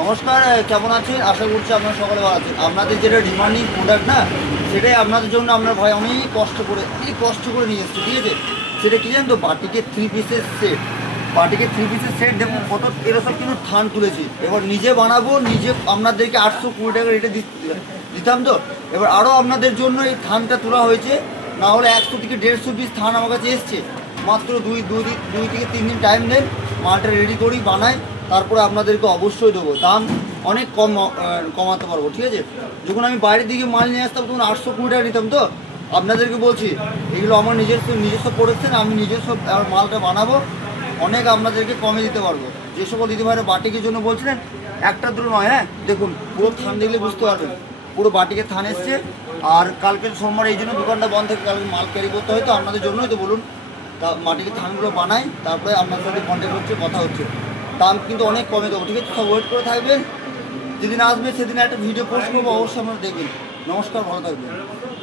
নমস্কার, কেমন আছেন? আশা করছি আপনারা সকলে ভালো আছেন। আপনাদের যেটা ডিমান্ডিং প্রোডাক্ট না, সেটাই আপনাদের জন্য আপনার ভাই অনেক কষ্ট করে নিয়ে এসেছে, ঠিক আছে? সেটা কি জানেন তো, বাটিকের থ্রি পিসের সেট দেখুন কত এরকম কিন্তু থান তুলেছি। এবার নিজে বানাবো, নিজে আপনাদেরকে 820 টাকা রেটে দিতাম তো। এবার আরও আপনাদের জন্য এই থানটা তোলা হয়েছে, না হলে 100 থেকে 150 পিস থান আমার কাছে এসছে। মাত্র দুই থেকে 3 দিন টাইম দেন, মালটা রেডি করি, বানাই, তারপরে আপনাদেরকে অবশ্যই দেবো। দাম অনেক কমাতে পারবো, ঠিক আছে? যখন আমি বাইরের দিকে মাল নিয়ে আসতাম তখন 820 টাকা নিতাম তো। আপনাদেরকে বলছি, এগুলো আমার নিজস্ব প্রোডাকশন, আমি নিজস্ব মালটা বানাবো, অনেক আপনাদেরকে কমে দিতে পারবো। যে সকল দিদিভাইরা বাটিকের জন্য বলছিলেন, একটা দুটো নয়, হ্যাঁ দেখুন পুরো থান দেখলে বুঝতে পারবেন, পুরো বাটিকের থান এসছে। আর কালকে সোমবার, এই জন্য দোকানটা বন্ধ থেকে কালকে মাল ক্যারি করতে হয়, তো আপনাদের জন্যই তো বলুন। তা মাটিকে থানগুলো বানাই, তারপরে আপনার সাথে কন্ট্যাক্ট হচ্ছে, কথা হচ্ছে। দাম কিন্তু অনেক কমে দেবো, ঠিক আছে? সব ওয়েট করে থাকবেন, যেদিন আসবে সেদিন একটা ভিডিও পোস্ট করবো, অবশ্যই আপনারা দেখবেন। নমস্কার, ভালো থাকবেন।